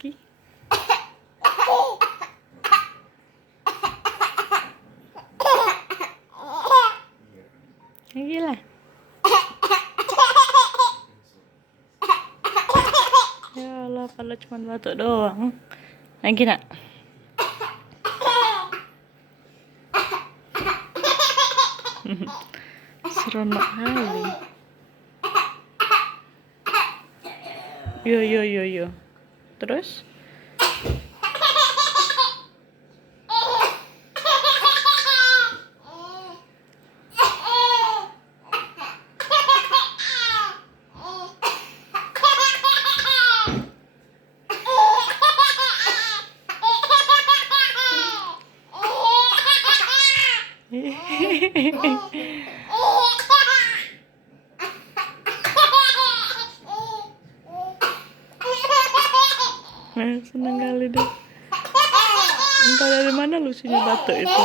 lagi. Gila. Ya Allah, kalau cuma batuk doang. Lagi nak. Seronok kali. Yo. Terus? Senang kali deh. Entah dari mana lucunya batuk itu.